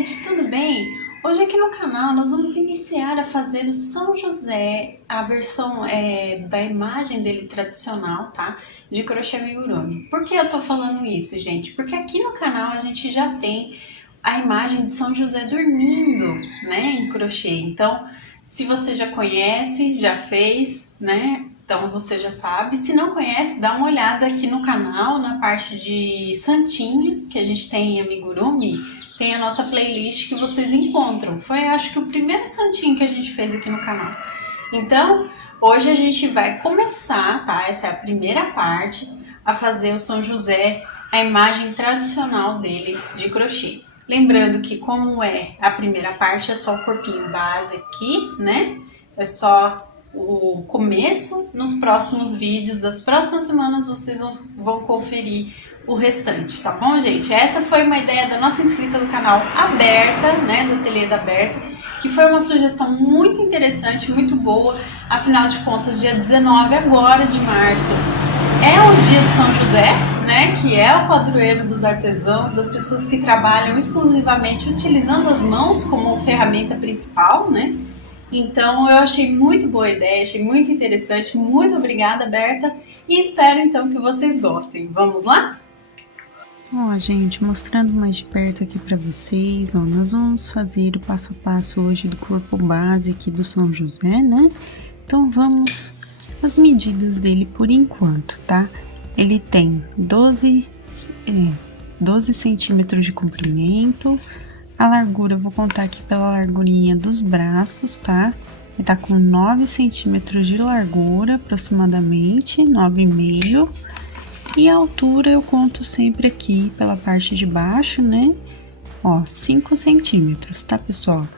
gente, tudo bem? Hoje aqui no canal nós vamos iniciar a fazer o São José, a versão da imagem dele tradicional, tá? De crochê amigurumi. Por que eu tô falando isso, gente? Porque aqui no canal a gente já tem a imagem de São José dormindo, né, em crochê. Então, se você já conhece, já fez, né? Então você já sabe. Se não conhece, dá uma olhada aqui no canal, na parte de santinhos que a gente tem em amigurumi. Tem a nossa playlist que vocês encontram. Foi, acho que, o primeiro santinho que a gente fez aqui no canal. Então, hoje a gente vai começar, tá? Essa é a primeira parte, a fazer o São José, a imagem tradicional dele de crochê. Lembrando que, como é a primeira parte, é só o corpinho base aqui, né? É só o começo. Nos próximos vídeos das próximas semanas vocês vão conferir o restante, tá bom, gente? Essa foi uma ideia da nossa inscrita do canal, a Berta, né, do Ateliê da Berta, que foi uma sugestão muito interessante, muito boa. Afinal de contas, dia 19 agora de março é o dia de São José, né, que é o padroeiro dos artesãos, das pessoas que trabalham exclusivamente utilizando as mãos como ferramenta principal, né? Então eu achei muito boa a ideia, achei muito interessante. Muito obrigada, Berta, e espero então que vocês gostem. Vamos lá? Ó, gente, mostrando mais de perto aqui pra vocês, ó, nós vamos fazer o passo a passo hoje do corpo base aqui do São José, né? Então vamos as medidas dele por enquanto, tá? Ele tem 12 centímetros de comprimento. A largura, eu vou contar aqui pela largurinha dos braços, tá? Ele tá com 9 centímetros de largura, aproximadamente, 9,5. E a altura eu conto sempre aqui pela parte de baixo, né? Ó, 5 centímetros, tá, pessoal?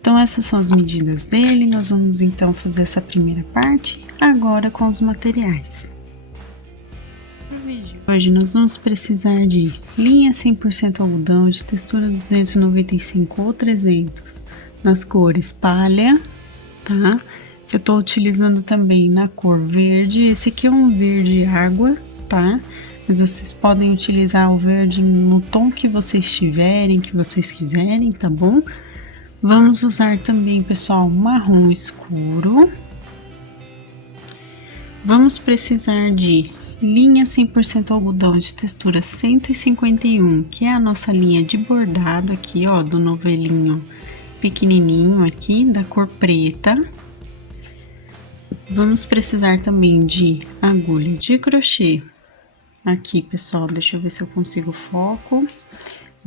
Então, essas são as medidas dele. Nós vamos, então, fazer essa primeira parte agora com os materiais. Hoje nós vamos precisar de linha 100% algodão de textura 295 ou 300 nas cores palha, tá? Eu tô utilizando também na cor verde, esse aqui é um verde água, tá? Mas vocês podem utilizar o verde no tom que vocês tiverem, que vocês quiserem, tá bom? Vamos usar também, pessoal, marrom escuro. Vamos precisar de linha 100% algodão de textura 151, que é a nossa linha de bordado aqui, ó, do novelinho pequenininho aqui, da cor preta. Vamos precisar também de agulha de crochê. Aqui, pessoal, deixa eu ver se eu consigo foco.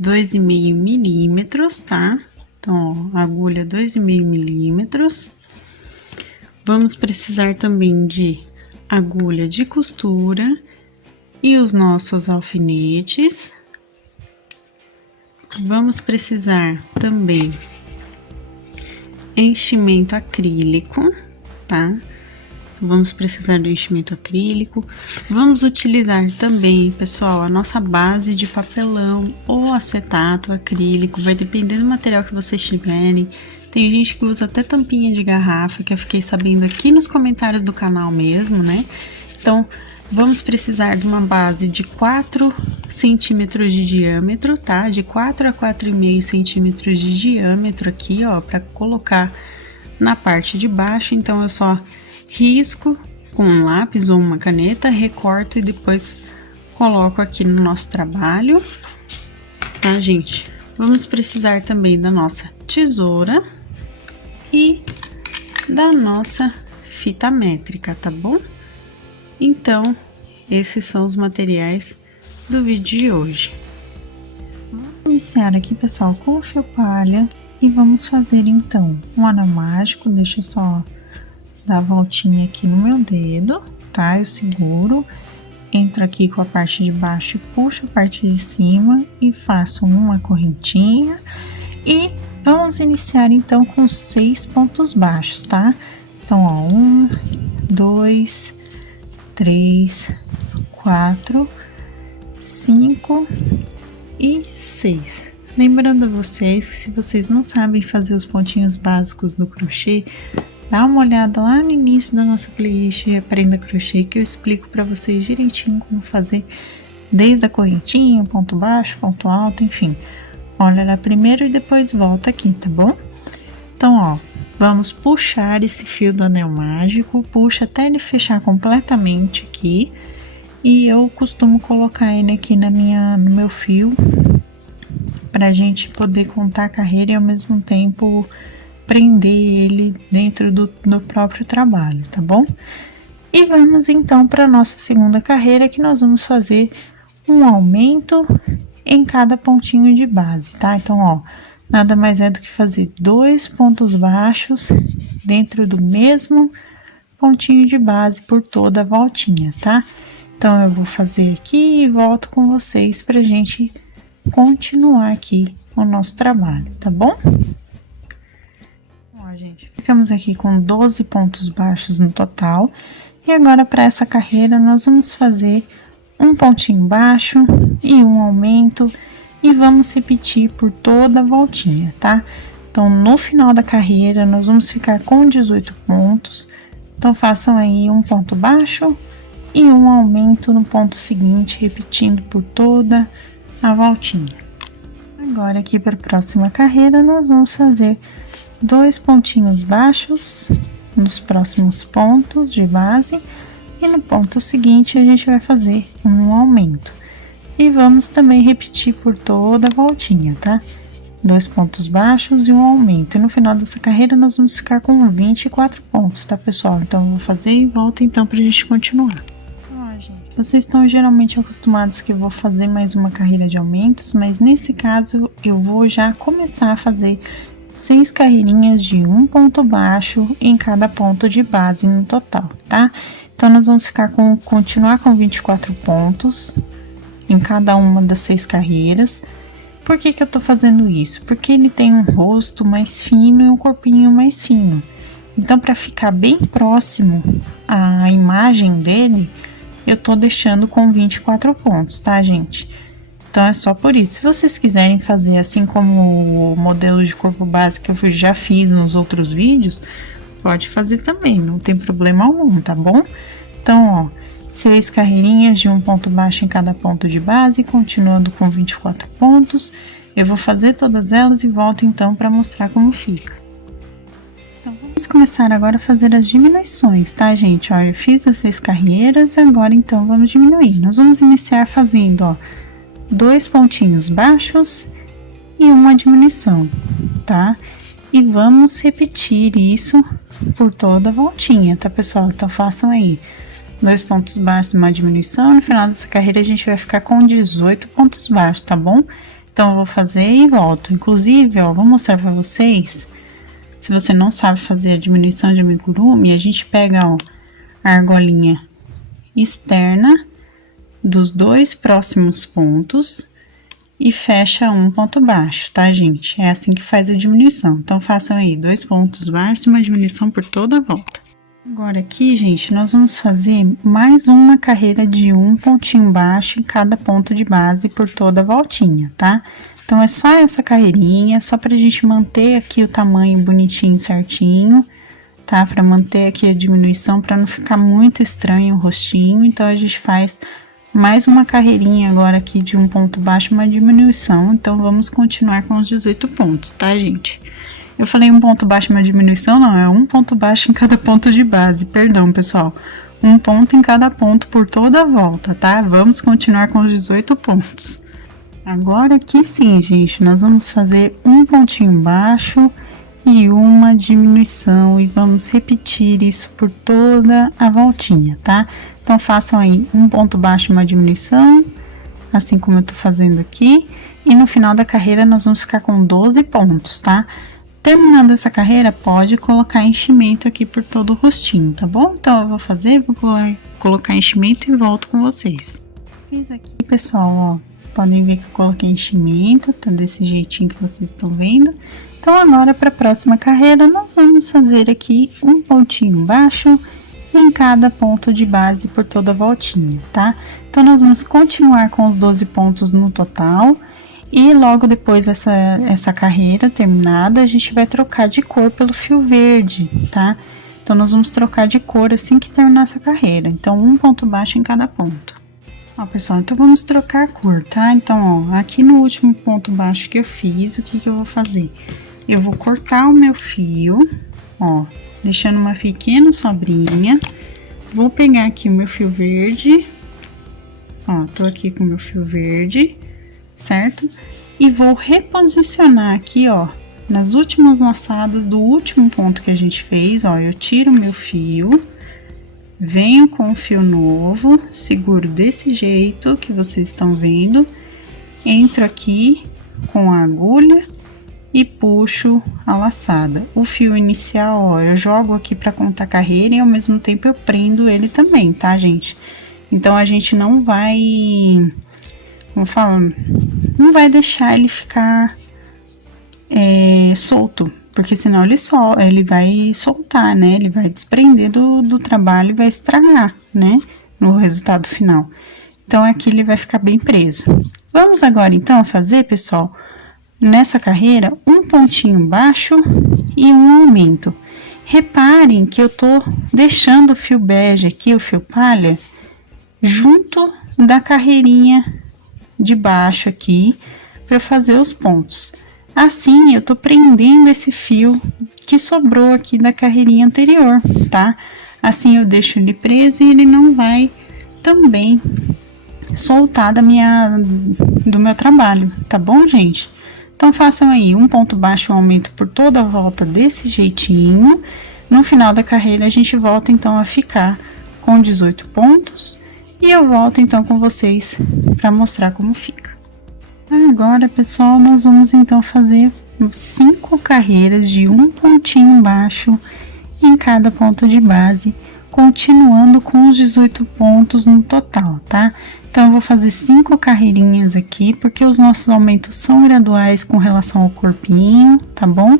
2,5 milímetros, tá? Então, ó, agulha 2,5 milímetros. Vamos precisar também de agulha de costura e os nossos alfinetes. Vamos precisar também enchimento acrílico, tá? Então, vamos precisar do enchimento acrílico. Vamos utilizar também, pessoal, a nossa base de papelão ou acetato acrílico, vai depender do material que vocês tiverem. Tem gente que usa até tampinha de garrafa, que eu fiquei sabendo aqui nos comentários do canal mesmo, né? Então, vamos precisar de uma base de 4 centímetros de diâmetro, tá? De 4 a 4,5 centímetros de diâmetro aqui, ó, pra colocar na parte de baixo. Então, eu só risco com um lápis ou uma caneta, recorto e depois coloco aqui no nosso trabalho, tá, gente? Vamos precisar também da nossa tesoura e da nossa fita métrica, tá bom? Então, esses são os materiais do vídeo de hoje. Vamos iniciar aqui, pessoal, com o fio palha e vamos fazer, então, um anel mágico. Deixa eu só dar a voltinha aqui no meu dedo, tá? Eu seguro, entro aqui com a parte de baixo e puxo a parte de cima e faço uma correntinha e vamos iniciar então com 6 pontos baixos, tá? Então, ó, 1, 2, 3, 4, 5 e 6. Lembrando a vocês que se vocês não sabem fazer os pontinhos básicos do crochê, dá uma olhada lá no início da nossa playlist Aprenda Crochê, que eu explico para vocês direitinho como fazer desde a correntinha, ponto baixo, ponto alto, enfim. Olha lá primeiro e depois volta aqui, tá bom? Então, ó, vamos puxar esse fio do anel mágico, puxa até ele fechar completamente aqui. E eu costumo colocar ele aqui no meu fio, pra gente poder contar a carreira e ao mesmo tempo prender ele dentro do próprio trabalho, tá bom? E vamos então para nossa segunda carreira, que nós vamos fazer um aumento em cada pontinho de base, tá? Então, ó, nada mais é do que fazer 2 pontos baixos dentro do mesmo pontinho de base por toda a voltinha, tá? Então, eu vou fazer aqui e volto com vocês pra gente continuar aqui o nosso trabalho, tá bom? Ó, gente, ficamos aqui com 12 pontos baixos no total. E agora, para essa carreira, nós vamos fazer um pontinho baixo e um aumento e vamos repetir por toda a voltinha, tá? Então, no final da carreira, nós vamos ficar com 18 pontos. Então, façam aí um ponto baixo e um aumento no ponto seguinte, repetindo por toda a voltinha. Agora, aqui para a próxima carreira, nós vamos fazer 2 pontinhos baixos nos próximos pontos de base e no ponto seguinte a gente vai fazer um aumento. E vamos também repetir por toda a voltinha, tá? 2 pontos baixos e um aumento. E no final dessa carreira nós vamos ficar com 24 pontos, tá, pessoal? Então, eu vou fazer e volto então pra gente continuar. Vocês estão geralmente acostumados que eu vou fazer mais uma carreira de aumentos, mas nesse caso eu vou já começar a fazer 6 carreirinhas de um ponto baixo em cada ponto de base no total, tá? Então, nós vamos continuar com 24 pontos em cada uma das 6 carreiras. Por que que eu tô fazendo isso? Porque ele tem um rosto mais fino e um corpinho mais fino. Então, para ficar bem próximo à imagem dele, eu tô deixando com 24 pontos, tá, gente? Então, é só por isso. Se vocês quiserem fazer assim como o modelo de corpo base que eu já fiz nos outros vídeos, pode fazer também, não tem problema algum, tá bom? Então, ó, 6 carreirinhas de um ponto baixo em cada ponto de base, continuando com 24 pontos. Eu vou fazer todas elas e volto então para mostrar como fica. Então, vamos começar agora a fazer as diminuições, tá, gente? Ó, eu fiz as 6 carreiras, agora então vamos diminuir. Nós vamos iniciar fazendo, ó, 2 pontinhos baixos e uma diminuição, tá? E vamos repetir isso por toda a voltinha, tá, pessoal? Então, façam aí 2 pontos baixos e uma diminuição. No final dessa carreira, a gente vai ficar com 18 pontos baixos, tá bom? Então, eu vou fazer e volto. Inclusive, ó, vou mostrar pra vocês. Se você não sabe fazer a diminuição de amigurumi, a gente pega, ó, a argolinha externa dos 2 próximos pontos e fecha um ponto baixo, tá, gente? É assim que faz a diminuição. Então, façam aí 2 pontos baixos e uma diminuição por toda a volta. Agora aqui, gente, nós vamos fazer mais uma carreira de um pontinho baixo em cada ponto de base por toda a voltinha, tá? Então, é só essa carreirinha, só pra gente manter aqui o tamanho bonitinho, certinho, tá? Pra manter aqui a diminuição, pra não ficar muito estranho o rostinho. Então, a gente faz mais uma carreirinha agora aqui de um ponto baixo, uma diminuição. Então, vamos continuar com os 18 pontos, tá, gente? Eu falei um ponto baixo, uma diminuição, não, é um ponto baixo em cada ponto de base, perdão, pessoal. Um ponto em cada ponto por toda a volta, tá? Vamos continuar com os 18 pontos. Agora aqui sim, gente, nós vamos fazer um pontinho baixo e uma diminuição e vamos repetir isso por toda a voltinha, tá? Então, façam aí um ponto baixo e uma diminuição, assim como eu tô fazendo aqui. E no final da carreira, nós vamos ficar com 12 pontos, tá? Terminando essa carreira, pode colocar enchimento aqui por todo o rostinho, tá bom? Então, eu vou fazer, vou colocar enchimento e volto com vocês. Fiz aqui, pessoal, ó. Podem ver que eu coloquei enchimento, tá desse jeitinho que vocês estão vendo. Então, agora, para a próxima carreira, nós vamos fazer aqui um pontinho baixo em cada ponto de base por toda a voltinha, tá? Então, nós vamos continuar com os 12 pontos no total. E logo depois essa carreira terminada, a gente vai trocar de cor pelo fio verde, tá? Então, nós vamos trocar de cor assim que terminar essa carreira. Então, um ponto baixo em cada ponto. Ó, pessoal, então vamos trocar a cor, tá? Então, ó, aqui no último ponto baixo que eu fiz, o que que eu vou fazer? Eu vou cortar o meu fio, ó, deixando uma pequena sobrinha. Vou pegar aqui o meu fio verde, ó, tô aqui com o meu fio verde, certo? E vou reposicionar aqui, ó, nas últimas laçadas do último ponto que a gente fez, ó, eu tiro o meu fio. Venho com o fio novo, seguro desse jeito que vocês estão vendo, entro aqui com a agulha e puxo a laçada. O fio inicial, ó, eu jogo aqui para contar carreira e ao mesmo tempo eu prendo ele também, tá, gente? Então, a gente não vai, como fala, não vai deixar ele ficar solto. Porque senão ele vai soltar, né? Ele vai desprender do trabalho e vai estragar, né? No resultado final. Então, aqui ele vai ficar bem preso. Vamos agora, então, fazer, pessoal, nessa carreira, um pontinho baixo e um aumento. Reparem que eu tô deixando o fio bege aqui, o fio palha, junto da carreirinha de baixo aqui, para fazer os pontos. Assim, eu tô prendendo esse fio que sobrou aqui da carreirinha anterior, tá? Assim, eu deixo ele preso e ele não vai também soltar do meu trabalho, tá bom, gente? Então, façam aí um ponto baixo, um aumento por toda a volta desse jeitinho. No final da carreira, a gente volta, então, a ficar com 18 pontos. E eu volto, então, com vocês para mostrar como fica. Agora, pessoal, nós vamos então fazer 5 carreiras de um pontinho baixo em cada ponto de base, continuando com os 18 pontos no total, tá? Então, eu vou fazer 5 carreirinhas aqui, porque os nossos aumentos são graduais com relação ao corpinho, tá bom?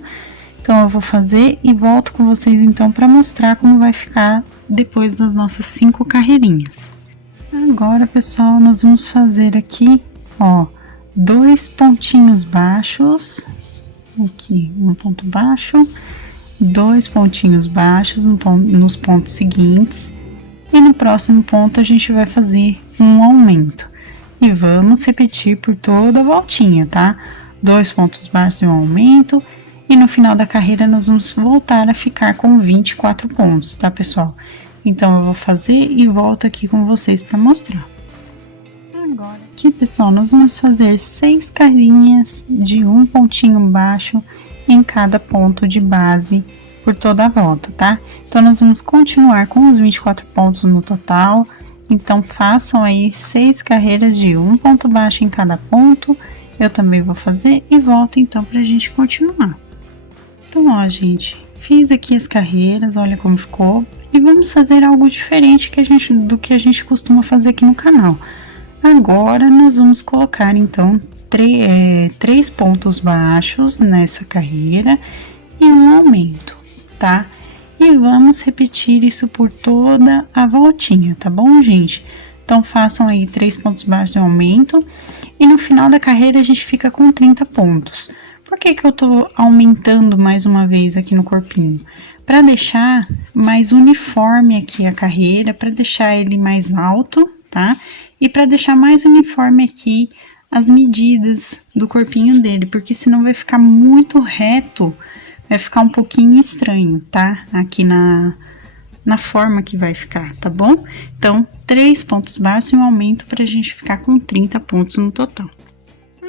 Então, eu vou fazer e volto com vocês então para mostrar como vai ficar depois das nossas 5 carreirinhas. Agora, pessoal, nós vamos fazer aqui, ó, 2 pontinhos baixos, aqui um ponto baixo, 2 pontinhos baixos nos pontos seguintes, e no próximo ponto a gente vai fazer um aumento. E vamos repetir por toda a voltinha, tá? 2 pontos baixos e um aumento, e no final da carreira nós vamos voltar a ficar com 24 pontos, tá, pessoal? Então, eu vou fazer e volto aqui com vocês para mostrar. Agora, aqui, pessoal, nós vamos fazer 6 carreirinhas de um pontinho baixo em cada ponto de base por toda a volta, tá? Então, nós vamos continuar com os 24 pontos no total. Então, façam aí 6 carreiras de um ponto baixo em cada ponto. Eu também vou fazer e volto, então, pra gente continuar. Então, ó, gente, fiz aqui as carreiras, olha como ficou. E vamos fazer algo diferente do que a gente costuma fazer aqui no canal. Agora, nós vamos colocar, então, 3 pontos baixos nessa carreira e um aumento, tá? E vamos repetir isso por toda a voltinha, tá bom, gente? Então, façam aí 3 pontos baixos de aumento e no final da carreira a gente fica com 30 pontos. Por que que eu tô aumentando mais uma vez aqui no corpinho? Para deixar mais uniforme aqui a carreira, para deixar ele mais alto, tá? E para deixar mais uniforme aqui as medidas do corpinho dele, porque senão vai ficar muito reto, vai ficar um pouquinho estranho, tá? Aqui na forma que vai ficar, tá bom? Então, 3 pontos baixos e um aumento pra gente ficar com 30 pontos no total.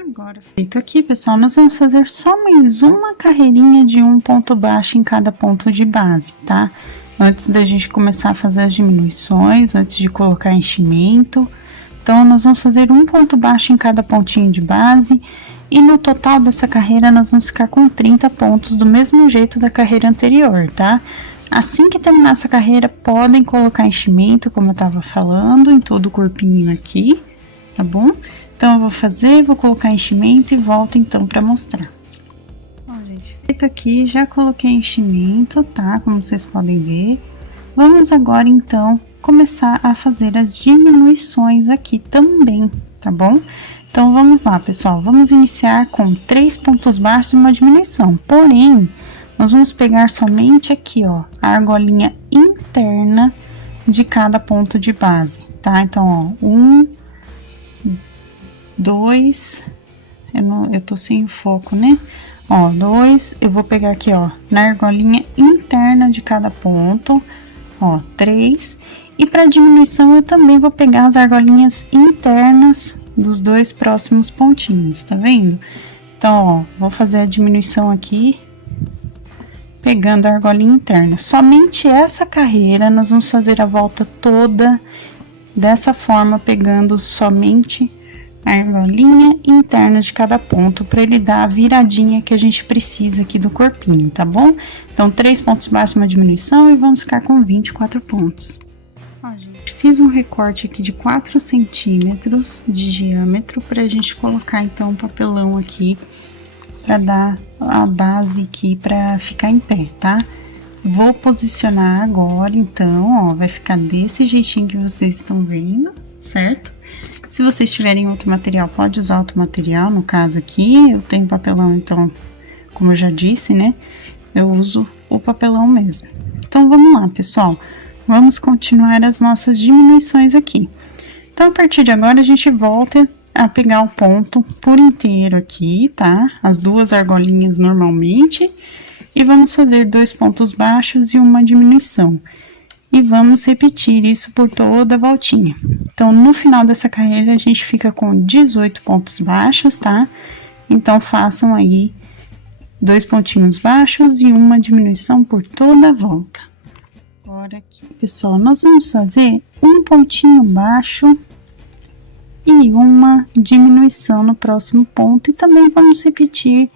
Agora, feito aqui, pessoal, nós vamos fazer só mais uma carreirinha de um ponto baixo em cada ponto de base, tá? Antes da gente começar a fazer as diminuições, antes de colocar enchimento. Então, nós vamos fazer um ponto baixo em cada pontinho de base e no total dessa carreira nós vamos ficar com 30 pontos do mesmo jeito da carreira anterior, tá? Assim que terminar essa carreira, podem colocar enchimento, como eu tava falando, em todo o corpinho aqui, tá bom? Então, eu vou fazer, vou colocar enchimento e volto então para mostrar. Ó, gente, feito aqui, já coloquei enchimento, tá? Como vocês podem ver. Vamos agora então começar a fazer as diminuições aqui também, tá bom? Então, vamos lá, pessoal, vamos iniciar com 3 pontos baixos e uma diminuição, porém, nós vamos pegar somente aqui, ó, a argolinha interna de cada ponto de base, tá? Então, ó, 1, 2, eu tô sem o foco, né? Ó, 2, eu vou pegar aqui, ó, na argolinha interna de cada ponto, ó, 3. E para diminuição, eu também vou pegar as argolinhas internas dos 2 próximos pontinhos, tá vendo? Então, ó, vou fazer a diminuição aqui, pegando a argolinha interna. Somente essa carreira, nós vamos fazer a volta toda dessa forma, pegando somente a argolinha interna de cada ponto, para ele dar a viradinha que a gente precisa aqui do corpinho, tá bom? Então, 3 pontos baixos, uma diminuição, e vamos ficar com 24 pontos. Ó, gente, fiz um recorte aqui de 4 centímetros de diâmetro, pra gente colocar, então, o papelão aqui, pra dar a base aqui, pra ficar em pé, tá? Vou posicionar agora, então, ó, vai ficar desse jeitinho que vocês estão vendo, certo? Se vocês tiverem outro material, pode usar outro material. No caso aqui, eu tenho papelão, então, como eu já disse, né? Eu uso o papelão mesmo. Então, vamos lá, pessoal. Vamos continuar as nossas diminuições aqui. Então, a partir de agora, a gente volta a pegar o ponto por inteiro aqui, tá? As 2 argolinhas normalmente. E vamos fazer 2 pontos baixos e uma diminuição. E vamos repetir isso por toda a voltinha. Então, no final dessa carreira, a gente fica com 18 pontos baixos, tá? Então, façam aí 2 pontinhos baixos e uma diminuição por toda a volta. Agora aqui, pessoal, nós vamos fazer um pontinho baixo e uma diminuição no próximo ponto. E também vamos repetir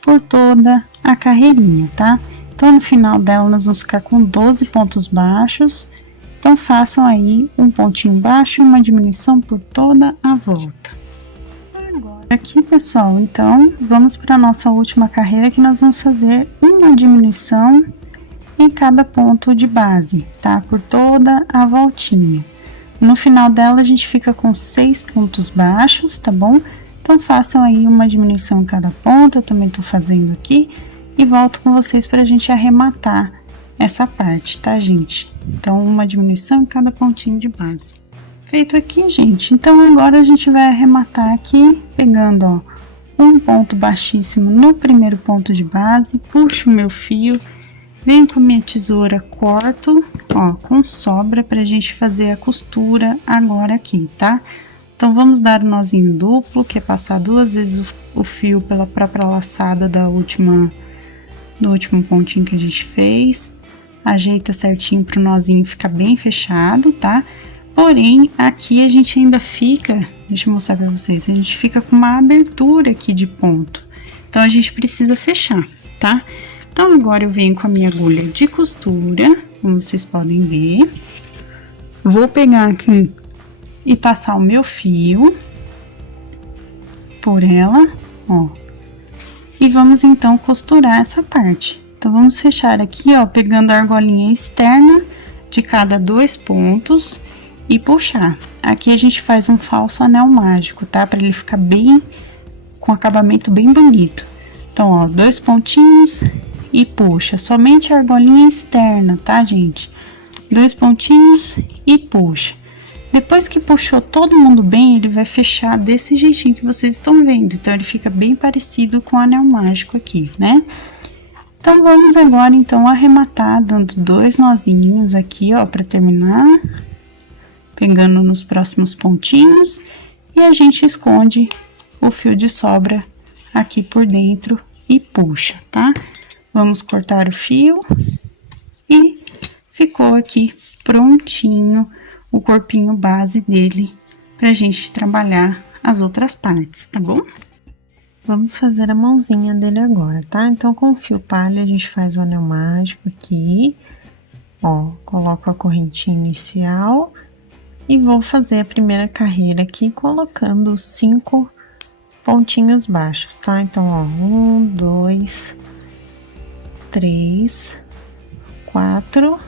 por toda a carreirinha, tá? Então, no final dela, nós vamos ficar com 12 pontos baixos. Então, façam aí um pontinho baixo e uma diminuição por toda a volta. Agora, aqui, pessoal, então, vamos para a nossa última carreira, que nós vamos fazer uma diminuição em cada ponto de base, tá? Por toda a voltinha. No final dela, a gente fica com 6 pontos baixos, tá bom? Então, façam aí uma diminuição em cada ponto, eu também tô fazendo aqui. E volto com vocês para a gente arrematar essa parte, tá, gente? Então, uma diminuição em cada pontinho de base. Feito aqui, gente. Então, agora a gente vai arrematar aqui, pegando, ó, um ponto baixíssimo no primeiro ponto de base. Puxo o meu fio, venho com a minha tesoura, corto, ó, com sobra, pra gente fazer a costura agora aqui, tá? Então, vamos dar o nozinho duplo, que é passar 2 vezes o fio pela própria laçada do último pontinho que a gente fez. Ajeita certinho pro nozinho ficar bem fechado, tá? Porém, aqui a gente ainda fica, deixa eu mostrar pra vocês, a gente fica com uma abertura aqui de ponto. Então, a gente precisa fechar, tá? Então, agora eu venho com a minha agulha de costura, como vocês podem ver. Vou pegar aqui e passar o meu fio por ela, ó. E vamos, então, costurar essa parte. Então, vamos fechar aqui, ó, pegando a argolinha externa de cada 2 pontos e puxar. Aqui a gente faz um falso anel mágico, tá? Pra ele ficar bem, com acabamento bem bonito. Então, ó, 2 pontinhos e puxa. Somente a argolinha externa, tá, gente? 2 pontinhos e puxa. Depois que puxou todo mundo bem, ele vai fechar desse jeitinho que vocês estão vendo. Então, ele fica bem parecido com o anel mágico aqui, né? Então, vamos agora, então, arrematar, dando 2 nozinhos aqui, ó, pra terminar. Pegando nos próximos pontinhos. E a gente esconde o fio de sobra aqui por dentro e puxa, tá? Vamos cortar o fio. E ficou aqui prontinho o corpinho base dele pra gente trabalhar as outras partes, tá bom? Vamos fazer a mãozinha dele agora, tá? Então, com o fio palha, a gente faz o anel mágico aqui, ó, coloco a correntinha inicial e vou fazer a primeira carreira aqui, colocando 5 pontinhos baixos, tá? Então, ó, 1, 2, 3, 4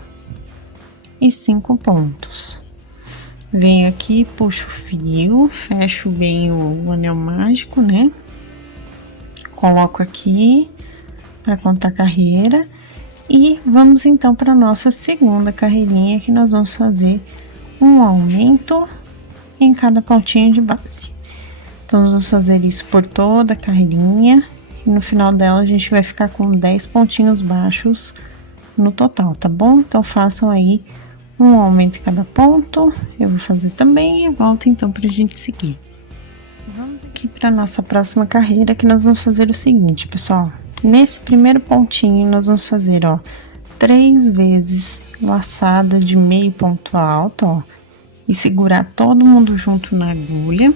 e 5 pontos. Venho aqui, puxo o fio, fecho bem o anel mágico, né? Coloco aqui para contar a carreira e vamos então para nossa segunda carreirinha, que nós vamos fazer um aumento em cada pontinho de base. Então, nós vamos fazer isso por toda a carreirinha. E no final dela, a gente vai ficar com 10 pontinhos baixos no total, tá bom? Então, façam aí um aumento em cada ponto. Eu vou fazer também e volto então pra gente seguir. Vamos aqui para nossa próxima carreira, que nós vamos fazer o seguinte, pessoal. Nesse primeiro pontinho, nós vamos fazer, ó, 3 vezes laçada de meio ponto alto, ó, e segurar todo mundo junto na agulha.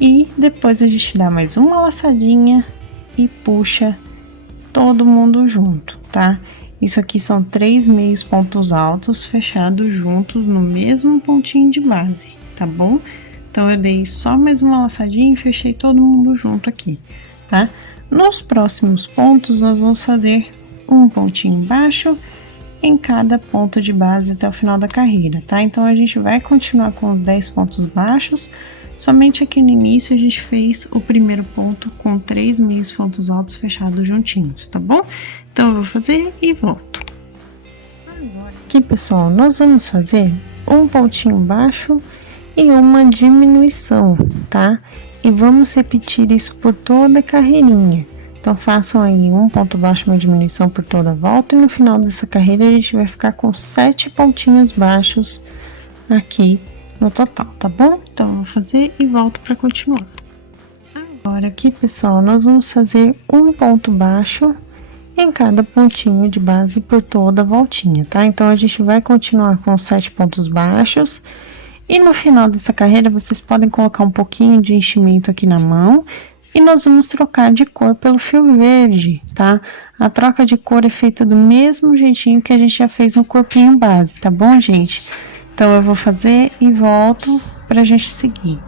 E depois a gente dá mais uma laçadinha e puxa todo mundo junto, tá? Isso aqui são 3 meios pontos altos fechados juntos no mesmo pontinho de base, tá bom? Então, eu dei só mais uma laçadinha e fechei todo mundo junto aqui, tá? Nos próximos pontos, nós vamos fazer um pontinho baixo em cada ponto de base até o final da carreira, tá? Então, a gente vai continuar com os 10 pontos baixos. Somente aqui no início a gente fez o primeiro ponto com 3 meios pontos altos fechados juntinhos, tá bom? Então, eu vou fazer e volto. Agora, aqui, pessoal, nós vamos fazer um pontinho baixo e uma diminuição, tá? E vamos repetir isso por toda a carreirinha. Então, façam aí um ponto baixo, uma diminuição por toda a volta. E no final dessa carreira, a gente vai ficar com 7 pontinhos baixos aqui no total, tá bom? Então, eu vou fazer e volto para continuar. Agora aqui, pessoal, nós vamos fazer um ponto baixo em cada pontinho de base por toda a voltinha, tá? Então, a gente vai continuar com 7 pontos baixos. E no final dessa carreira, vocês podem colocar um pouquinho de enchimento aqui na mão. E nós vamos trocar de cor pelo fio verde, tá? A troca de cor é feita do mesmo jeitinho que a gente já fez no corpinho base, tá bom, gente? Então, eu vou fazer e volto pra gente seguir.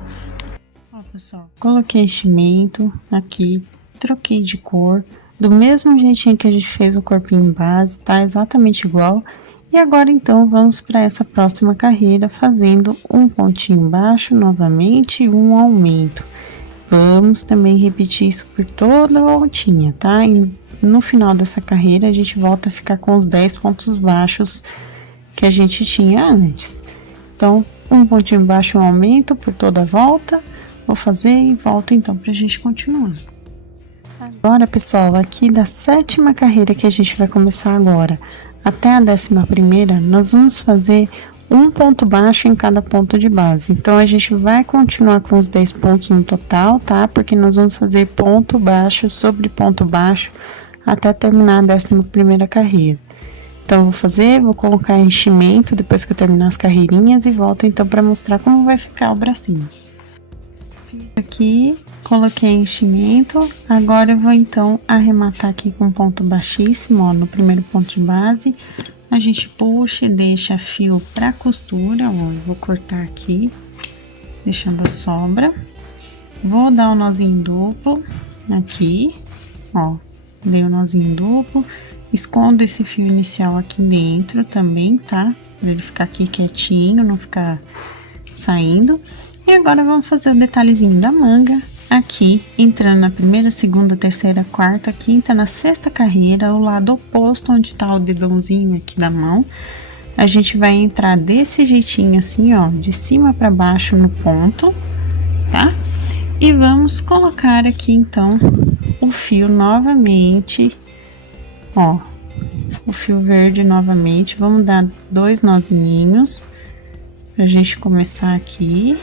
Ó, pessoal, coloquei enchimento aqui, troquei de cor, do mesmo jeitinho que a gente fez o corpinho base, tá? Exatamente igual. E agora, então, vamos para essa próxima carreira, fazendo um pontinho baixo novamente e um aumento. Vamos também repetir isso por toda a voltinha, tá? E no final dessa carreira, a gente volta a ficar com os 10 pontos baixos que a gente tinha antes. Então, um pontinho baixo, um aumento por toda a volta. Vou fazer e volto então pra gente continuar. Agora, pessoal, aqui da 7ª carreira que a gente vai começar agora até a 11ª, nós vamos fazer um ponto baixo em cada ponto de base. Então, a gente vai continuar com os 10 pontos no total, tá? Porque nós vamos fazer ponto baixo sobre ponto baixo até terminar a 11ª carreira. Então, eu vou colocar enchimento depois que eu terminar as carreirinhas e volto então para mostrar como vai ficar o bracinho. Fiz aqui, coloquei enchimento, agora eu vou então arrematar aqui com ponto baixíssimo, ó, no primeiro ponto de base. A gente puxa e deixa fio pra costura, ó, eu vou cortar aqui, deixando a sobra. Vou dar um nozinho duplo aqui, ó, dei um nozinho duplo. Escondo esse fio inicial aqui dentro também, tá? Pra ele ficar aqui quietinho, não ficar saindo. E agora, vamos fazer o detalhezinho da manga aqui, entrando na primeira, segunda, terceira, quarta, quinta, na 6ª carreira, o lado oposto, onde tá o dedãozinho aqui da mão. A gente vai entrar desse jeitinho assim, ó, de cima pra baixo no ponto, tá? E vamos colocar aqui, então, o fio novamente. Ó, o fio verde novamente, vamos dar 2 nozinhos pra gente começar aqui,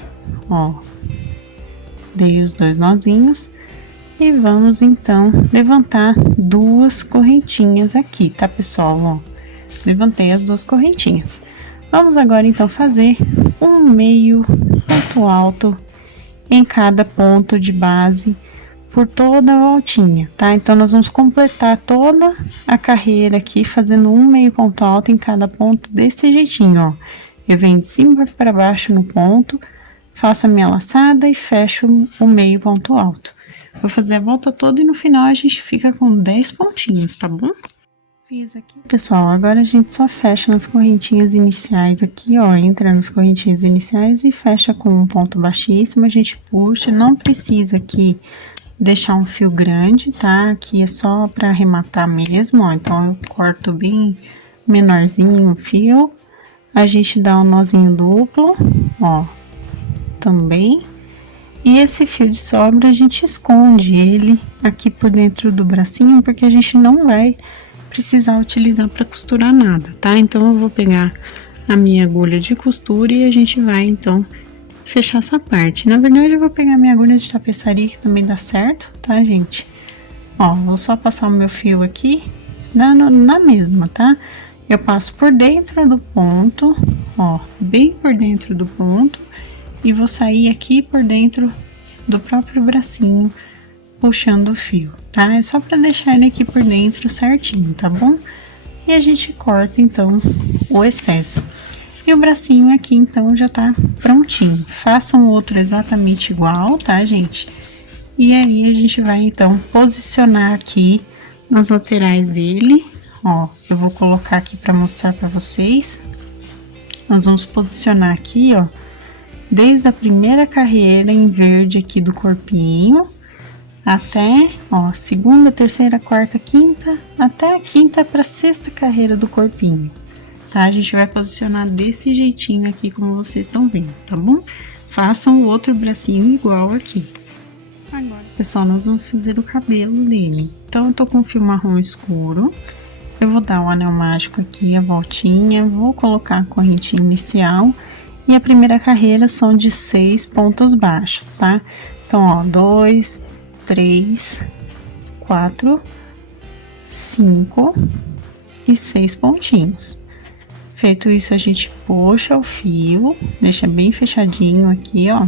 ó, dei os 2 nozinhos e vamos então levantar 2 correntinhas aqui, tá, pessoal? Ó, levantei as 2 correntinhas. Vamos agora então fazer um meio ponto alto em cada ponto de base por toda a voltinha, tá? Então, nós vamos completar toda a carreira aqui, fazendo um meio ponto alto em cada ponto desse jeitinho, ó. Eu venho de cima para baixo no ponto, faço a minha laçada e fecho o meio ponto alto. Vou fazer a volta toda e no final a gente fica com 10 pontinhos, tá bom? Fiz aqui, pessoal, agora a gente só fecha nas correntinhas iniciais aqui, ó, entra nas correntinhas iniciais e fecha com um ponto baixíssimo, a gente puxa, não precisa aqui deixar um fio grande, tá? Aqui é só pra arrematar mesmo, ó, então eu corto bem menorzinho o fio, a gente dá um nozinho duplo, ó, também, E esse fio de sobra a gente esconde ele aqui por dentro do bracinho, porque a gente não vai precisar utilizar para costurar nada, tá? Então eu vou pegar a minha agulha de costura e a gente vai então fechar essa parte. Na verdade eu vou pegar minha agulha de tapeçaria, que também dá certo, tá, gente? Ó, vou só passar o meu fio aqui na mesma, tá? Eu passo por dentro do ponto, ó, bem por dentro do ponto, e vou sair aqui por dentro do próprio bracinho, puxando o fio, tá? É só pra deixar ele aqui por dentro certinho, tá bom? E a gente corta, então, o excesso. E o bracinho aqui, então, já tá prontinho. Façam outro exatamente igual, tá, gente? E aí, a gente vai, então, posicionar aqui nas laterais dele. Ó, eu vou colocar aqui pra mostrar pra vocês. Nós vamos posicionar aqui, ó, desde a primeira carreira em verde aqui do corpinho, até, ó, segunda, terceira, quarta, quinta, até a quinta pra sexta carreira do corpinho, tá? A gente vai posicionar desse jeitinho aqui, como vocês estão vendo, tá bom? Façam o outro bracinho igual aqui. Agora, pessoal, nós vamos fazer o cabelo dele. Então, eu tô com fio marrom escuro. Eu vou dar o anel mágico aqui, a voltinha, vou colocar a correntinha inicial. E a primeira carreira são de 6 pontos baixos, tá? Então, ó, 2, 3, 4, 5 e 6 pontinhos. Feito isso, a gente puxa o fio, deixa bem fechadinho aqui, ó,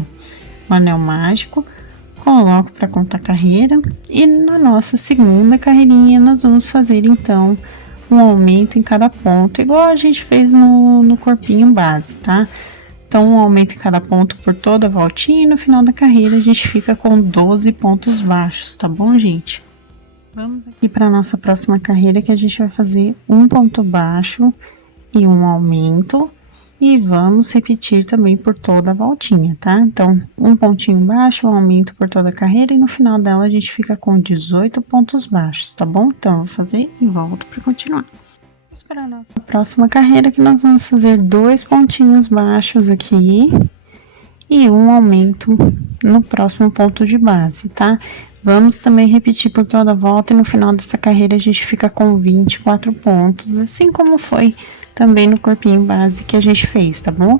o anel mágico. Coloco para contar carreira. E na nossa segunda carreirinha, nós vamos fazer, então, um aumento em cada ponto, igual a gente fez no corpinho base, tá? Então, um aumento em cada ponto por toda a voltinha e no final da carreira a gente fica com 12 pontos baixos, tá bom, gente? Vamos aqui para nossa próxima carreira, que a gente vai fazer um ponto baixo e um aumento. E vamos repetir também por toda a voltinha, tá? Então, um pontinho baixo, um aumento por toda a carreira e no final dela a gente fica com 18 pontos baixos, tá bom? Então, eu vou fazer e volto para continuar. Vamos para a nossa próxima carreira, que nós vamos fazer 2 pontinhos baixos aqui e um aumento no próximo ponto de base, tá? Vamos também repetir por toda a volta e no final dessa carreira a gente fica com 24 pontos, assim como foi também no corpinho base que a gente fez, tá bom?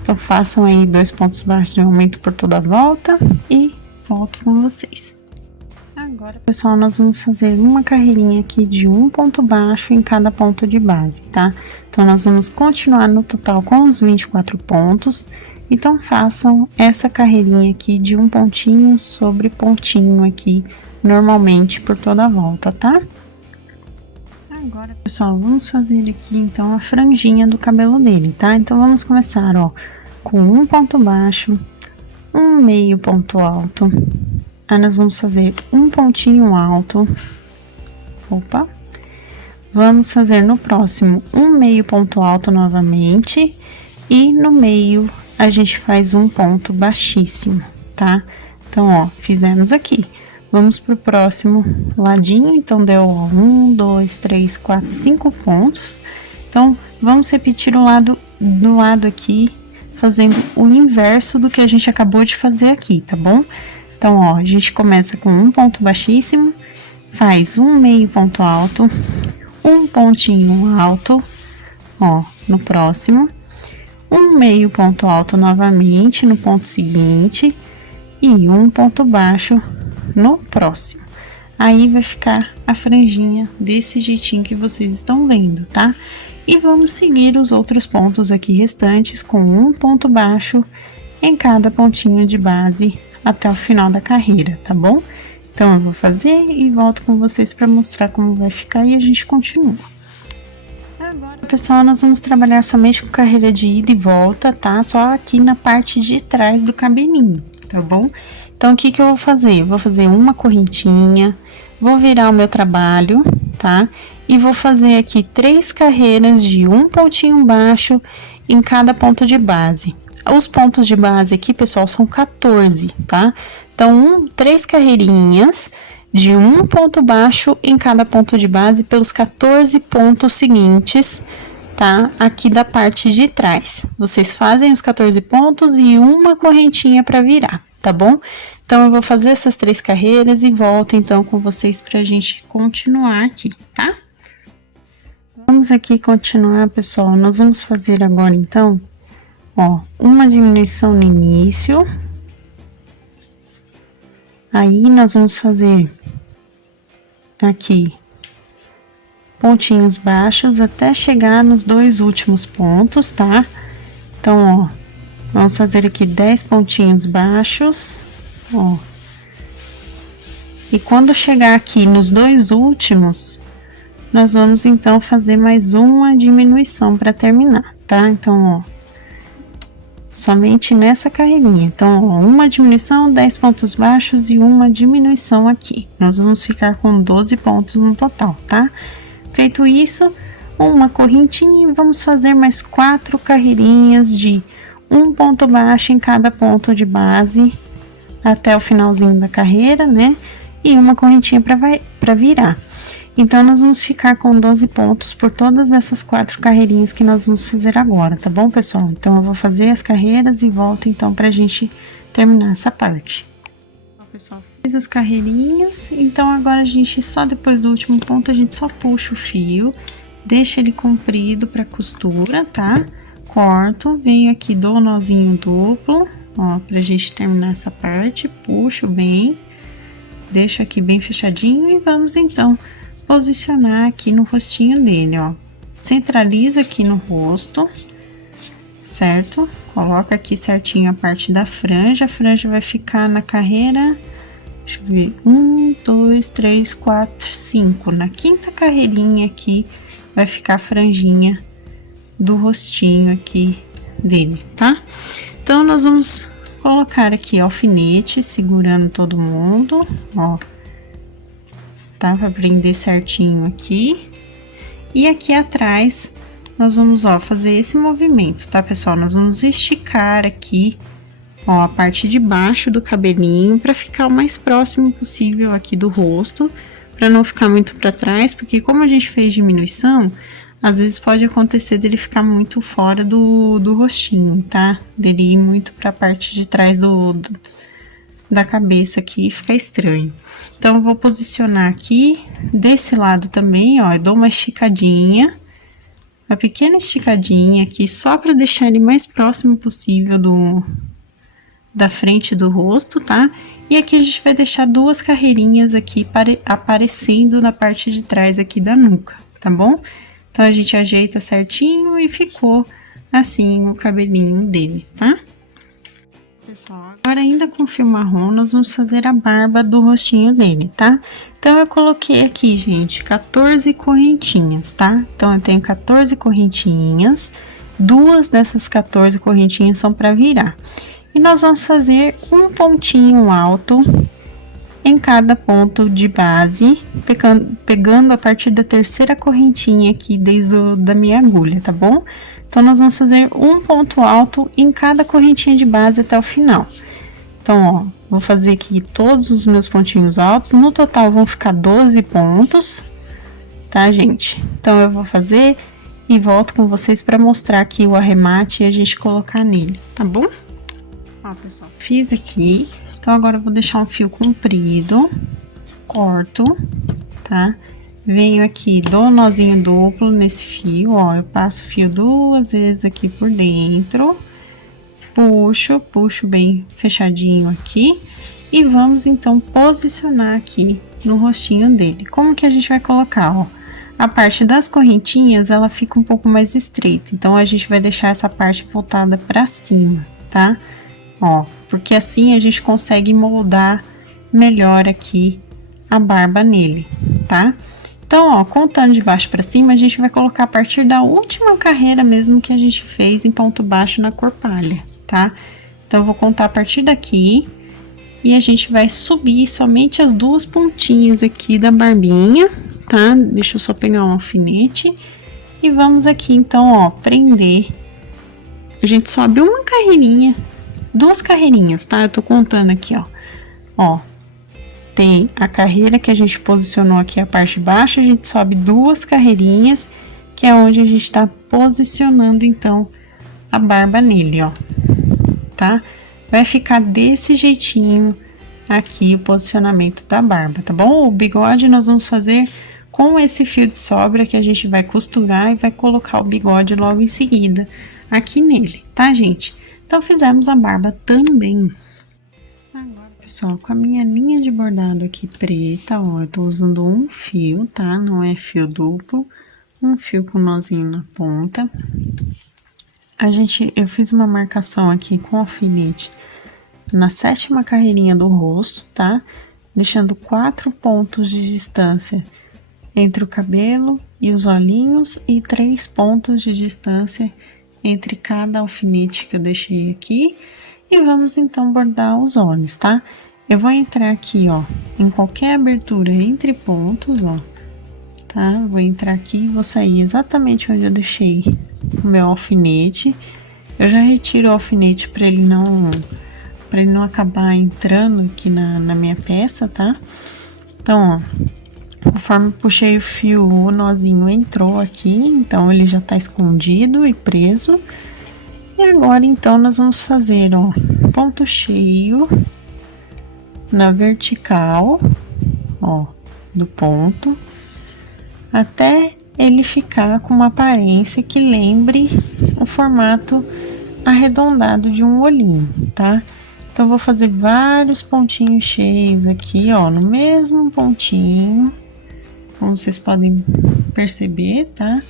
Então, façam aí 2 pontos baixos de aumento por toda a volta e volto com vocês. Agora, pessoal, nós vamos fazer uma carreirinha aqui de um ponto baixo em cada ponto de base, tá? Então, nós vamos continuar no total com os 24 pontos. Então, façam essa carreirinha aqui de um pontinho sobre pontinho aqui, normalmente por toda a volta, tá? Agora, pessoal, vamos fazer aqui, então, a franjinha do cabelo dele, tá? Então, vamos começar, ó, com um ponto baixo, um meio ponto alto. Aí, nós vamos fazer um pontinho alto. Opa! Vamos fazer no próximo um meio ponto alto novamente. E no meio, a gente faz um ponto baixíssimo, tá? Então, ó, fizemos aqui. Vamos pro próximo ladinho, então deu 1, 2, 3, 4, 5 pontos. Então, vamos repetir do lado aqui, fazendo o inverso do que a gente acabou de fazer aqui, tá bom? Então, ó, a gente começa com um ponto baixíssimo, faz um meio ponto alto, um pontinho alto, ó, no próximo, um meio ponto alto novamente no ponto seguinte e um ponto baixo no próximo. Aí vai ficar a franjinha desse jeitinho que vocês estão vendo, tá? E vamos seguir os outros pontos aqui restantes com um ponto baixo em cada pontinho de base até o final da carreira, tá bom? Então, eu vou fazer e volto com vocês para mostrar como vai ficar e a gente continua. Agora, pessoal, nós vamos trabalhar somente com carreira de ida e volta, tá? Só aqui na parte de trás do cabelinho, tá bom? Então, o que que eu vou fazer? Eu vou fazer uma correntinha, vou virar o meu trabalho, tá? E vou fazer aqui 3 carreiras de um pontinho baixo em cada ponto de base. Os pontos de base aqui, pessoal, são 14, tá? Então, 3 carreirinhas de um ponto baixo em cada ponto de base pelos 14 pontos seguintes, tá? Aqui da parte de trás. Vocês fazem os 14 pontos e uma correntinha para virar, tá bom? Então, eu vou fazer essas 3 carreiras e volto, então, com vocês pra gente continuar aqui, tá? Vamos aqui continuar, pessoal. Nós vamos fazer agora, então, ó, uma diminuição no início. Aí, nós vamos fazer aqui pontinhos baixos até chegar nos 2 últimos pontos, tá? Então, ó, vamos fazer aqui 10 pontinhos baixos, ó. E quando chegar aqui nos 2 últimos, nós vamos então fazer mais uma diminuição para terminar, tá? Então, ó, somente nessa carreirinha. Então, ó, uma diminuição, 10 pontos baixos e uma diminuição aqui. Nós vamos ficar com 12 pontos no total, tá? Feito isso, uma correntinha e vamos fazer mais 4 carreirinhas de um ponto baixo em cada ponto de base até o finalzinho da carreira, né? E uma correntinha para virar. Então, nós vamos ficar com 12 pontos por todas essas 4 carreirinhas que nós vamos fazer agora, tá bom, pessoal? Então, eu vou fazer as carreiras e volto, então, pra gente terminar essa parte. Ó, pessoal, fiz as carreirinhas, então, agora a gente, só depois do último ponto, a gente só puxa o fio, deixa ele comprido pra costura, tá? Corto, venho aqui, dou um nozinho duplo, ó, pra gente terminar essa parte, puxo bem, deixo aqui bem fechadinho e vamos, então, posicionar aqui no rostinho dele, ó. Centraliza aqui no rosto, certo? Coloca aqui certinho a parte da franja. A franja vai ficar na carreira, deixa eu ver, 1, 2, 3, 4, 5. Na 5ª carreirinha aqui vai ficar a franjinha do rostinho aqui dele, tá? Então, nós vamos colocar aqui alfinete, segurando todo mundo, ó. Tá? Pra prender certinho aqui. E aqui atrás, nós vamos, ó, fazer esse movimento, tá, pessoal? Nós vamos esticar aqui, ó, a parte de baixo do cabelinho pra ficar o mais próximo possível aqui do rosto, pra não ficar muito pra trás, porque como a gente fez diminuição, às vezes pode acontecer dele ficar muito fora do rostinho, tá? Dele ir muito pra parte de trás da cabeça aqui, fica estranho. Então, eu vou posicionar aqui, desse lado também, ó, eu dou uma esticadinha, uma pequena esticadinha aqui, só para deixar ele mais próximo possível da frente do rosto, tá? E aqui a gente vai deixar 2 carreirinhas aqui aparecendo na parte de trás aqui da nuca, tá bom? Então, a gente ajeita certinho e ficou assim o cabelinho dele, tá? Pessoal, agora ainda com fio marrom, nós vamos fazer a barba do rostinho dele, tá? Então, eu coloquei aqui, gente, 14 correntinhas, tá? Então, eu tenho 14 correntinhas, 2 dessas 14 correntinhas são para virar. E nós vamos fazer um pontinho alto em cada ponto de base, pegando a partir da 3ª correntinha aqui, desde da minha agulha, tá bom? Então, nós vamos fazer um ponto alto em cada correntinha de base até o final. Então, ó, vou fazer aqui todos os meus pontinhos altos. No total, vão ficar 12 pontos, tá, gente? Então, eu vou fazer e volto com vocês para mostrar aqui o arremate e a gente colocar nele, tá bom? Ó, pessoal, fiz aqui. Então, agora eu vou deixar um fio comprido, corto, tá? Venho aqui, dou um nozinho duplo nesse fio, ó, eu passo o fio 2 vezes aqui por dentro, puxo bem fechadinho aqui, e vamos, então, posicionar aqui no rostinho dele. Como que a gente vai colocar, ó? A parte das correntinhas, ela fica um pouco mais estreita, então, a gente vai deixar essa parte voltada pra cima, tá? Ó, porque assim a gente consegue moldar melhor aqui a barba nele, tá? Então, ó, contando de baixo pra cima, a gente vai colocar a partir da última carreira mesmo que a gente fez em ponto baixo na cor palha, tá? Então, eu vou contar a partir daqui e a gente vai subir somente as 2 pontinhas aqui da barbinha, tá? Deixa eu só pegar um alfinete e vamos aqui, então, ó, prender. A gente sobe uma carreirinha, 2 carreirinhas, tá? Eu tô contando aqui, ó. Ó. Tem a carreira que a gente posicionou aqui a parte de baixo, a gente sobe 2 carreirinhas, que é onde a gente tá posicionando, então, a barba nele, ó, tá? vai ficar desse jeitinho aqui o posicionamento da barba, tá bom? O bigode nós vamos fazer com esse fio de sobra que a gente vai costurar e vai colocar o bigode logo em seguida aqui nele, tá, gente? Então, fizemos a barba também. Agora, pessoal, com a minha linha de bordado aqui preta, ó, eu tô usando um fio, tá? Não é fio duplo, um fio com nozinho na ponta. Eu fiz uma marcação aqui com alfinete na 7ª carreirinha do rosto, tá? Deixando 4 pontos de distância entre o cabelo e os olhinhos e 3 pontos de distância entre cada alfinete que eu deixei aqui. E vamos então bordar os olhos, tá? Eu vou entrar aqui, ó, em qualquer abertura entre pontos, ó, tá? Vou entrar aqui e vou sair exatamente onde eu deixei o meu alfinete. Eu já retiro o alfinete para ele não acabar entrando aqui na minha peça, tá? Então, ó, conforme eu puxei o fio, o nozinho entrou aqui, então ele já tá escondido e preso. E agora, então, nós vamos fazer, ó, ponto cheio na vertical, ó, do ponto, até ele ficar com uma aparência que lembre o formato arredondado de um olhinho, tá? Então, eu vou fazer vários pontinhos cheios aqui, ó, no mesmo pontinho, como vocês podem perceber, tá?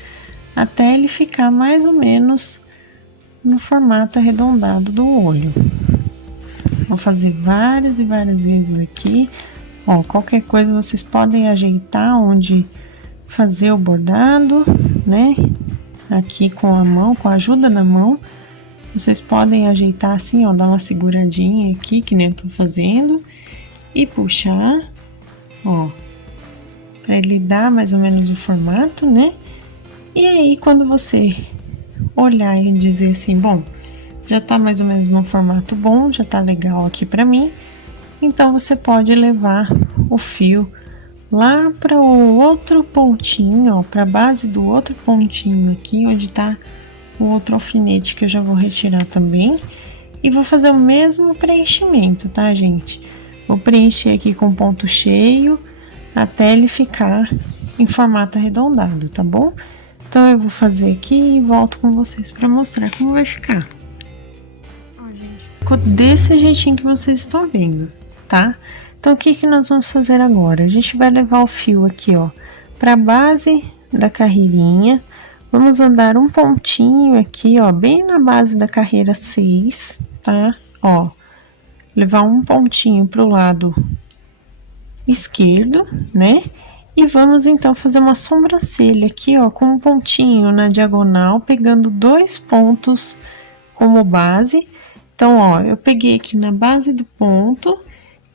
Até ele ficar mais ou menos no formato arredondado do olho. Vou fazer várias e várias vezes aqui, ó, qualquer coisa vocês podem ajeitar onde fazer o bordado, né? Aqui com a mão, com a ajuda da mão, vocês podem ajeitar assim, ó, dar uma seguradinha aqui, que nem eu tô fazendo, e puxar, ó, pra ele dar mais ou menos o formato, né? E aí, quando você olhar e dizer assim, bom, já tá mais ou menos num formato bom, já tá legal aqui pra mim, então você pode levar o fio lá para o outro pontinho, ó, para a base do outro pontinho aqui, onde tá o outro alfinete que eu já vou retirar também, e vou fazer o mesmo preenchimento, tá, gente? Vou preencher aqui com ponto cheio até ele ficar em formato arredondado, tá bom? Então, eu vou fazer aqui e volto com vocês para mostrar como vai ficar. Ó, gente, ficou desse jeitinho que vocês estão vendo, tá? Então, o que que nós vamos fazer agora? A gente vai levar o fio aqui, ó, para a base da carreirinha. Vamos andar um pontinho aqui, ó, bem na base da carreira 6, tá? Ó, levar um pontinho pro lado esquerdo, né? E vamos então fazer uma sobrancelha aqui, ó, com um pontinho na diagonal, pegando 2 pontos como base. Então, ó, eu peguei aqui na base do ponto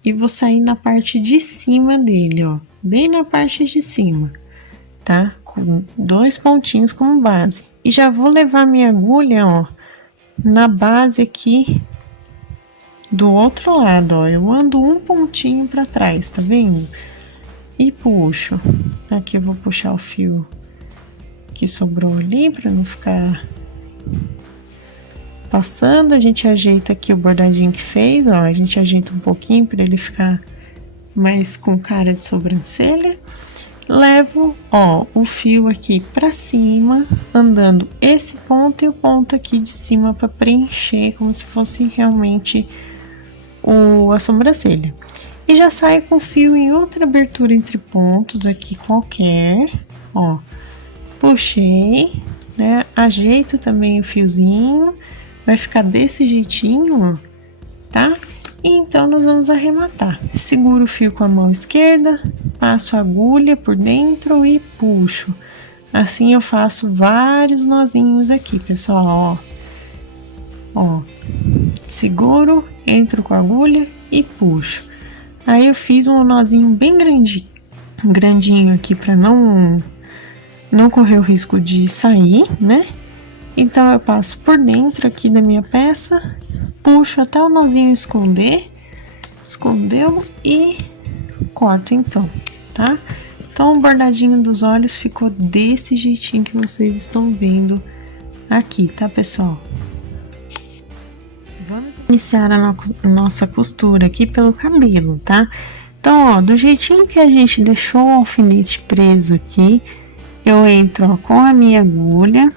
e vou sair na parte de cima dele, ó, bem na parte de cima, tá? Com 2 pontinhos como base. E já vou levar minha agulha, ó, na base aqui do outro lado, ó. Eu ando um pontinho para trás, tá vendo? E puxo. Aqui eu vou puxar o fio que sobrou ali para não ficar passando. A gente ajeita aqui o bordadinho que fez, ó. A gente ajeita um pouquinho para ele ficar mais com cara de sobrancelha. Levo, ó, o fio aqui pra cima, andando esse ponto e o ponto aqui de cima para preencher, como se fosse realmente a sobrancelha. E já saio com o fio em outra abertura entre pontos aqui qualquer, ó. Puxei, né? Ajeito também o fiozinho, vai ficar desse jeitinho, ó, tá? E então, nós vamos arrematar. Seguro o fio com a mão esquerda, passo a agulha por dentro e puxo. Assim, eu faço vários nozinhos aqui, pessoal, ó. Ó, seguro, entro com a agulha e puxo. Aí, eu fiz um nozinho bem grandinho aqui para não correr o risco de sair, né? Então, eu passo por dentro aqui da minha peça, puxo até o nozinho escondeu e corto então, tá? Então, o bordadinho dos olhos ficou desse jeitinho que vocês estão vendo aqui, tá, pessoal? Vamos Iniciar a nossa costura aqui pelo cabelo, tá? Então, ó, do jeitinho que a gente deixou o alfinete preso aqui, eu entro, ó, com a minha agulha,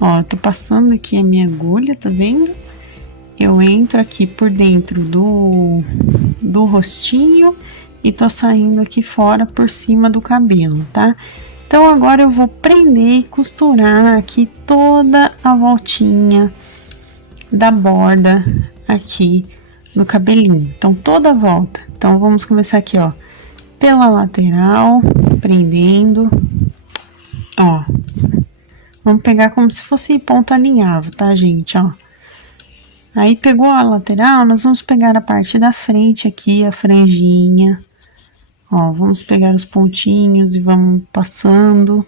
ó, tô passando aqui a minha agulha, tá vendo? Eu entro aqui por dentro do rostinho e tô saindo aqui fora por cima do cabelo, tá? Então, agora eu vou prender e costurar aqui toda a voltinha da borda aqui no cabelinho. Então, toda a volta. Então, vamos começar aqui, ó, pela lateral, prendendo, ó. Vamos pegar como se fosse ponto alinhavo, tá, gente, ó. Aí, pegou a lateral, nós vamos pegar a parte da frente aqui, a franjinha. Ó, vamos pegar os pontinhos e vamos passando.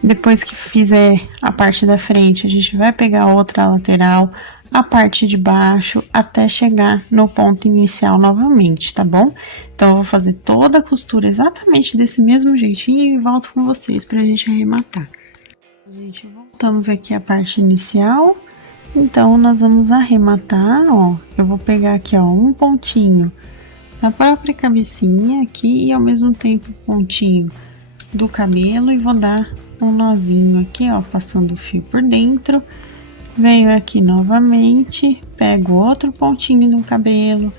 Depois que fizer a parte da frente, a gente vai pegar a outra lateral, a parte de baixo, até chegar no ponto inicial novamente, tá bom? Então, eu vou fazer toda a costura exatamente desse mesmo jeitinho e volto com vocês pra gente arrematar. Gente, voltamos aqui à parte inicial. Então, nós vamos arrematar, ó. Eu vou pegar aqui, ó, um pontinho da própria cabecinha aqui e ao mesmo tempo pontinho do cabelo e vou dar um nozinho aqui, ó, passando o fio por dentro. Venho aqui novamente, pego outro pontinho do cabelo,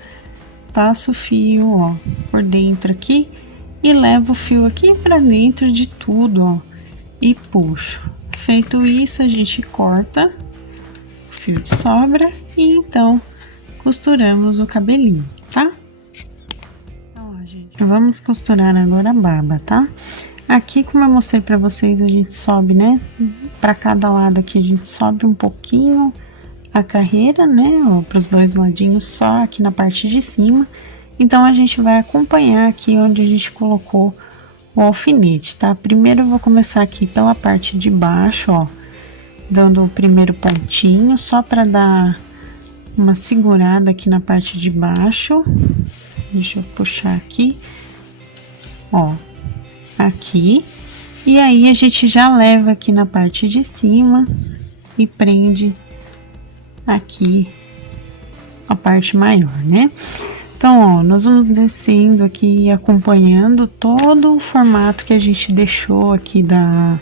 passo o fio, ó, por dentro aqui e levo o fio aqui pra dentro de tudo, ó, e puxo. Feito isso, a gente corta o fio de sobra e então costuramos o cabelinho, tá? Vamos costurar agora a barba, tá? Aqui, como eu mostrei pra vocês, a gente sobe, né? Pra cada lado aqui, a gente sobe um pouquinho a carreira, né? Ó, pros dois ladinhos, só aqui na parte de cima. Então, a gente vai acompanhar aqui onde a gente colocou o alfinete, tá? Primeiro, eu vou começar aqui pela parte de baixo, ó. Dando o primeiro pontinho, só pra dar uma segurada aqui na parte de baixo. Deixa eu puxar aqui, ó, aqui, e aí a gente já leva aqui na parte de cima e prende aqui a parte maior, né? Então, ó, nós vamos descendo aqui e acompanhando todo o formato que a gente deixou aqui da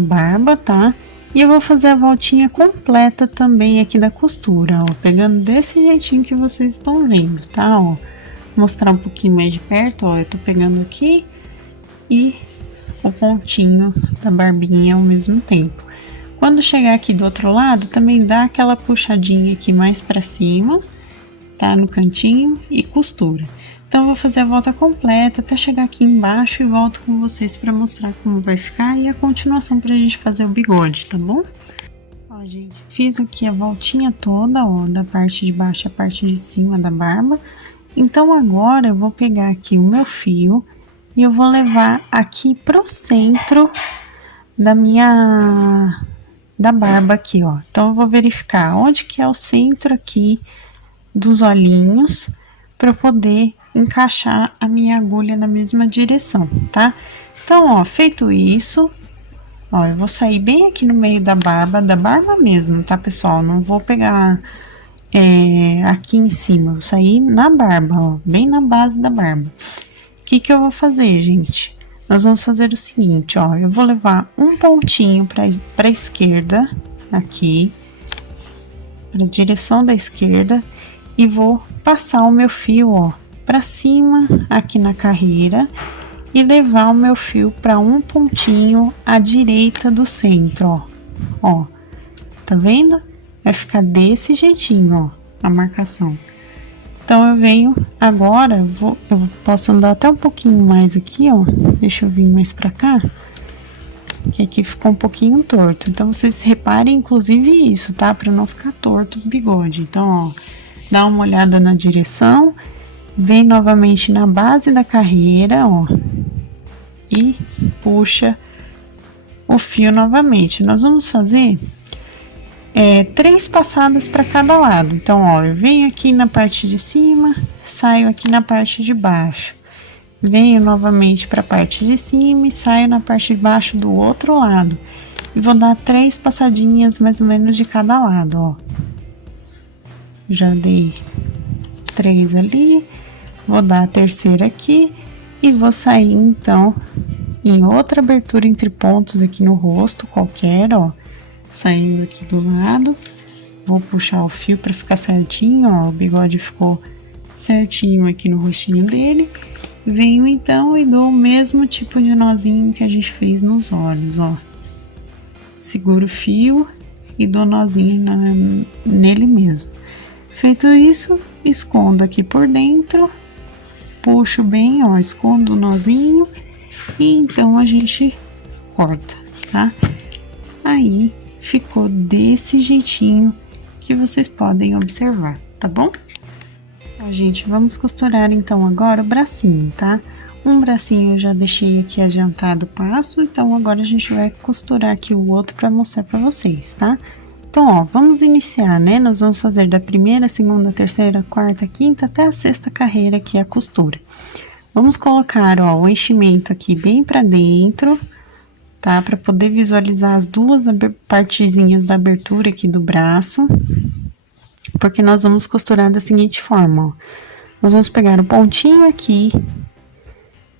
barba, tá? E eu vou fazer a voltinha completa também aqui da costura, ó, pegando desse jeitinho que vocês estão vendo, tá, ó. Vou mostrar um pouquinho mais de perto, ó, eu tô pegando aqui e o pontinho da barbinha ao mesmo tempo. Quando chegar aqui do outro lado, também dá aquela puxadinha aqui mais pra cima, tá, no cantinho e costura. Então, eu vou fazer a volta completa até chegar aqui embaixo e volto com vocês pra mostrar como vai ficar e a continuação pra gente fazer o bigode, tá bom? Ó, gente, fiz aqui a voltinha toda, ó, da parte de baixo à parte de cima da barba. Então, agora eu vou pegar aqui o meu fio e eu vou levar aqui pro centro da barba aqui, ó. Então, eu vou verificar onde que é o centro aqui dos olhinhos pra eu poder encaixar a minha agulha na mesma direção, tá? Então, ó, feito isso, ó, eu vou sair bem aqui no meio da barba mesmo, tá, pessoal? Não vou pegar aqui em cima, vou sair na barba, ó, bem na base da barba. O que que eu vou fazer, gente? Nós vamos fazer o seguinte, ó, eu vou levar um pontinho pra esquerda, aqui, pra direção da esquerda, e vou passar o meu fio, ó, pra cima aqui na carreira e levar o meu fio para um pontinho à direita do centro, ó, tá vendo? Vai ficar desse jeitinho, ó, a marcação. Então, eu venho agora, eu posso andar até um pouquinho mais aqui, ó, deixa eu vir mais pra cá, que aqui ficou um pouquinho torto. Então, vocês reparem, inclusive, isso, tá? Pra não ficar torto o bigode. Então, ó, dá uma olhada na direção, vem novamente na base da carreira, ó, e puxa o fio novamente. Nós vamos fazer 3 passadas para cada lado. Então, ó, eu venho aqui na parte de cima, saio aqui na parte de baixo, venho novamente para a parte de cima e saio na parte de baixo do outro lado. E vou dar 3 passadinhas mais ou menos de cada lado, ó. Já dei 3 ali, vou dar a terceira aqui e vou sair então em outra abertura entre pontos aqui no rosto, qualquer, ó, saindo aqui do lado. Vou puxar o fio para ficar certinho, ó, o bigode ficou certinho aqui no rostinho dele. Venho então e dou o mesmo tipo de nozinho que a gente fez nos olhos, ó. Seguro o fio e dou nozinho nele mesmo. Feito isso, escondo aqui por dentro, puxo bem, ó, escondo o nozinho e então a gente corta, tá? Aí ficou desse jeitinho que vocês podem observar, tá bom? Ó, gente, vamos costurar então agora o bracinho, tá? Um bracinho eu já deixei aqui adiantado o passo, então agora a gente vai costurar aqui o outro para mostrar para vocês, tá? Então, ó, vamos iniciar, né? Nós vamos fazer da primeira, segunda, terceira, quarta, quinta até a sexta carreira aqui a costura. Vamos colocar, ó, o enchimento aqui bem para dentro, tá? Para poder visualizar as duas partezinhas da abertura aqui do braço, porque nós vamos costurar da seguinte forma, ó. Nós vamos pegar o pontinho aqui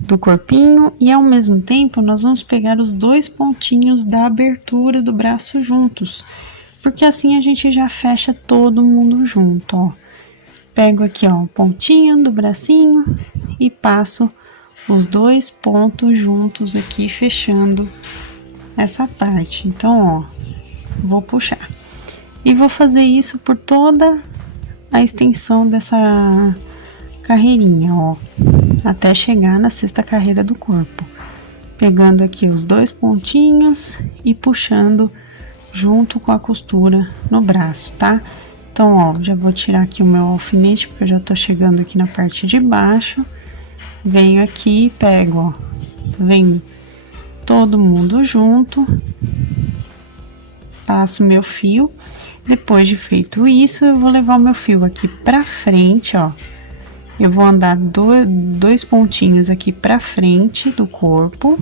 do corpinho e ao mesmo tempo nós vamos pegar os dois pontinhos da abertura do braço juntos, porque assim a gente já fecha todo mundo junto, ó. Pego aqui, ó, o pontinho do bracinho e passo os dois pontos juntos aqui, fechando essa parte. Então, ó, vou puxar. E vou fazer isso por toda a extensão dessa carreirinha, ó, até chegar na sexta carreira do corpo. Pegando aqui os dois pontinhos e puxando junto com a costura no braço, tá? Então, ó, já vou tirar aqui o meu alfinete, porque eu já tô chegando aqui na parte de baixo. Venho aqui e pego, ó, tá vendo? Todo mundo junto. Passo meu fio. Depois de feito isso, eu vou levar o meu fio aqui pra frente, ó. Eu vou andar dois pontinhos aqui pra frente do corpo,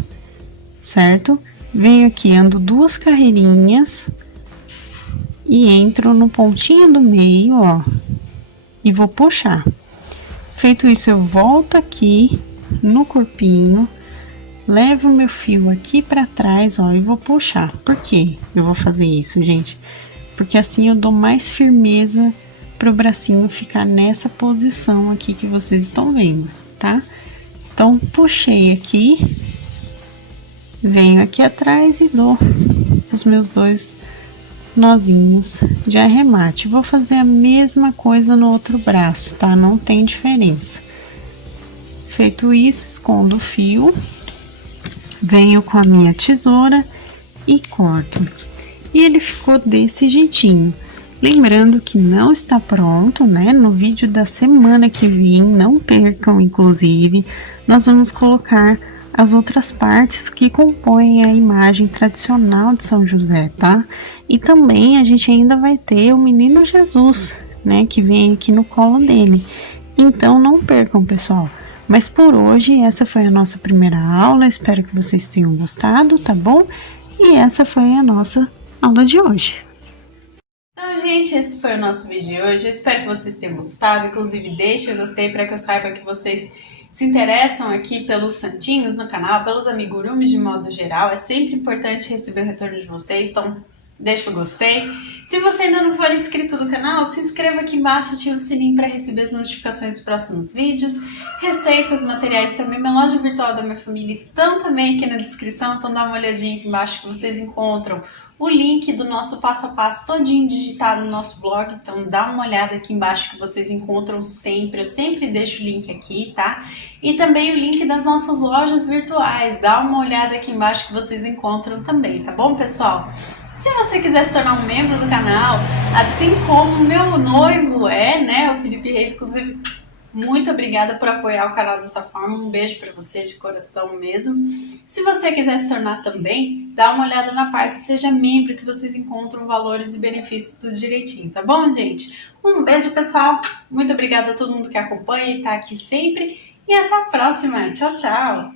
certo? Venho aqui, ando duas carreirinhas e entro no pontinho do meio, ó, e vou puxar. Feito isso, eu volto aqui no corpinho, levo meu fio aqui pra trás, ó, e vou puxar. Por quê eu vou fazer isso, gente? Porque assim eu dou mais firmeza pro bracinho ficar nessa posição aqui que vocês estão vendo, tá? Então, puxei aqui, venho aqui atrás e dou os meus dois nozinhos de arremate. Vou fazer a mesma coisa no outro braço, tá? Não tem diferença. Feito isso, escondo o fio, venho com a minha tesoura e corto. E ele ficou desse jeitinho. Lembrando que não está pronto, né? No vídeo da semana que vem, não percam, inclusive, nós vamos colocar as outras partes que compõem a imagem tradicional de São José, tá? E também a gente ainda vai ter o Menino Jesus, né? Que vem aqui no colo dele. Então, não percam, pessoal. Mas por hoje, essa foi a nossa primeira aula. Espero que vocês tenham gostado, tá bom? E essa foi a nossa aula de hoje. Então, gente, esse foi o nosso vídeo de hoje. Eu espero que vocês tenham gostado. Inclusive, deixe o gostei para que eu saiba que vocês se interessam aqui pelos santinhos no canal, pelos amigurumis de modo geral. É sempre importante receber o retorno de vocês, então deixa o gostei. Se você ainda não for inscrito no canal, se inscreva aqui embaixo, ative o sininho para receber as notificações dos próximos vídeos. Receitas, materiais, também minha loja virtual da minha família estão também aqui na descrição, então dá uma olhadinha aqui embaixo que vocês encontram o link do nosso passo a passo todinho digitado no nosso blog, então dá uma olhada aqui embaixo que vocês encontram sempre, eu sempre deixo o link aqui, tá? E também o link das nossas lojas virtuais, dá uma olhada aqui embaixo que vocês encontram também, tá bom, pessoal? Se você quiser se tornar um membro do canal, assim como o meu noivo é, né, o Felipe Reis, inclusive, muito obrigada por apoiar o canal dessa forma, um beijo pra você de coração mesmo. Se você quiser se tornar também, dá uma olhada na parte Seja Membro, que vocês encontram valores e benefícios tudo direitinho, tá bom, gente? Um beijo, pessoal, muito obrigada a todo mundo que acompanha e tá aqui sempre, e até a próxima, tchau, tchau!